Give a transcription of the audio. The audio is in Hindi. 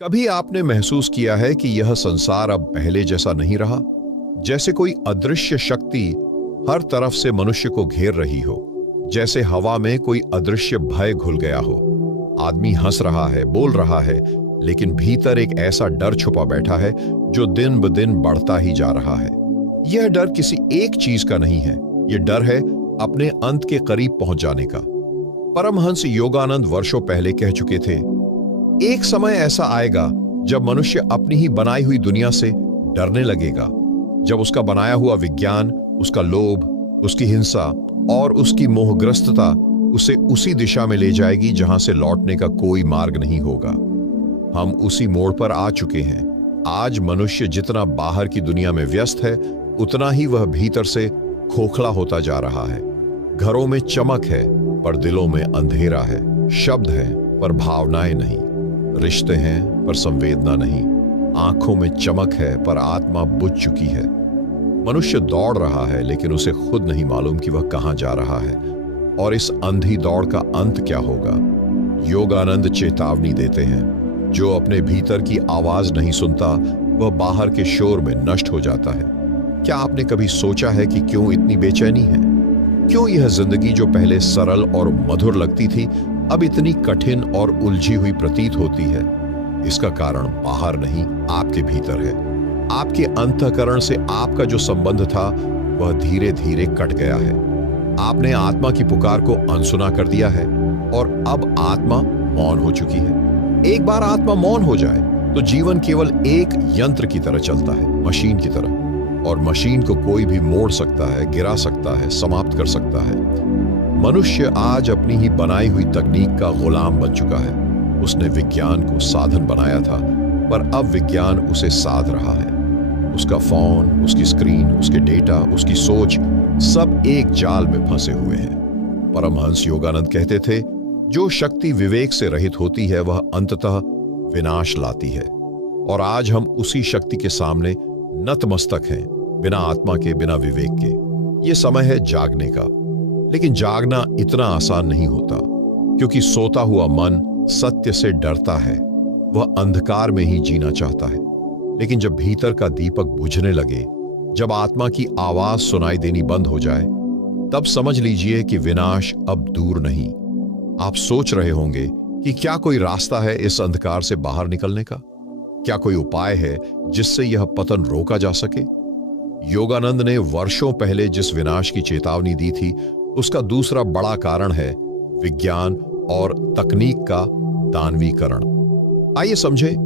कभी आपने महसूस किया है कि यह संसार अब पहले जैसा नहीं रहा? जैसे कोई अदृश्य शक्ति हर तरफ से मनुष्य को घेर रही हो, जैसे हवा में कोई अदृश्य भय घुल गया हो। आदमी हंस रहा है, बोल रहा है, लेकिन भीतर एक ऐसा डर छुपा बैठा है जो दिन ब दिन बढ़ता ही जा रहा है। यह डर किसी एक चीज का नहीं है, यह डर है अपने अंत के करीब पहुंच जाने का। परमहंस योगानंद वर्षों पहले कह चुके थे, एक समय ऐसा आएगा जब मनुष्य अपनी ही बनाई हुई दुनिया से डरने लगेगा, जब उसका बनाया हुआ विज्ञान, उसका लोभ, उसकी हिंसा और उसकी मोहग्रस्तता उसे उसी दिशा में ले जाएगी जहां से लौटने का कोई मार्ग नहीं होगा। हम उसी मोड़ पर आ चुके हैं। आज मनुष्य जितना बाहर की दुनिया में व्यस्त है, उतना ही वह भीतर से खोखला होता जा रहा है। घरों में चमक है पर दिलों में अंधेरा है, शब्द है पर भावनाएं नहीं, रिश्ते हैं पर संवेदना नहीं, आंखों में चमक है पर आत्मा बुझ चुकी है। मनुष्य दौड़ रहा है लेकिन उसे खुद नहीं मालूम कि वह कहां जा रहा है और इस अंधी दौड़ का अंत क्या होगा। योगानंद चेतावनी देते हैं, जो अपने भीतर की आवाज नहीं सुनता वह बाहर के शोर में नष्ट हो जाता है। क्या आपने कभी सोचा है कि क्यों इतनी बेचैनी है? क्यों यह जिंदगी जो पहले सरल और मधुर लगती थी अब इतनी कठिन और उलझी हुई प्रतीत होती है? इसका कारण बाहर नहीं, आपके भीतर है। आपके अंतःकरण से आपका जो संबंध था वह धीरे धीरे कट गया है। आपने आत्मा की पुकार को अनसुना कर दिया है और अब आत्मा मौन हो चुकी है। एक बार आत्मा मौन हो जाए तो जीवन केवल एक यंत्र की तरह चलता है, मशीन की तरह, और मशीन को कोई भी मोड़ सकता है, गिरा सकता है, समाप्त कर सकता है। मनुष्य आज अपनी ही बनाई हुई तकनीक का गुलाम बन चुका है। उसने विज्ञान को साधन बनाया था, पर अब विज्ञान उसे साध रहा है। उसका फोन, उसकी स्क्रीन, उसके डेटा, उसकी सोच, सब एक जाल में फंसे हुए हैं। परमहंस योगानंद कहते थे, जो शक्ति विवेक से रहित होती है वह अंततः विनाश लाती है। और आज हम उसी शक्ति के सामने नतमस्तक हैं, बिना आत्मा के, बिना विवेक के। ये समय है जागने का, लेकिन जागना इतना आसान नहीं होता, क्योंकि सोता हुआ मन सत्य से डरता है। वह अंधकार में ही जीना चाहता है। लेकिन जब भीतर का दीपक बुझने लगे, जब आत्मा की आवाज सुनाई देनी बंद हो जाए, तब समझ लीजिए कि विनाश अब दूर नहीं। आप सोच रहे होंगे कि क्या कोई रास्ता है इस अंधकार से बाहर निकलने का? क्या कोई उपाय है जिससे यह पतन रोका जा सके? योगानंद ने वर्षों पहले जिस विनाश की चेतावनी दी थी, उसका दूसरा बड़ा कारण है विज्ञान और तकनीक का दानवीकरण। आइए समझें।